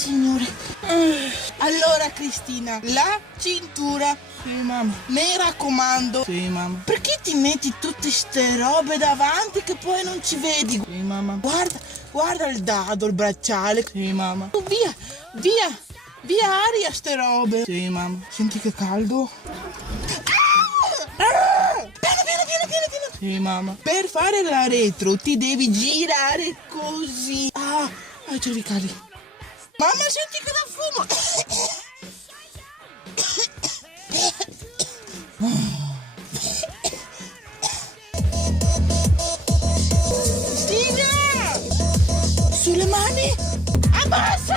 signore. Allora Cristina, la cintura. Sì, mamma. Mi raccomando. Sì, mamma. Perché ti metti tutte ste robe davanti che poi non ci vedi? Sì, mamma. Guarda il dado, il bracciale. Sì, mamma. Via aria ste robe. Sì, mamma. Senti che caldo. Piano. Sì, mamma. Per fare la retro ti devi girare così. Ai cervicali. Mamma, senti che da fumo. Cristina! Sulle mani? Abbassa!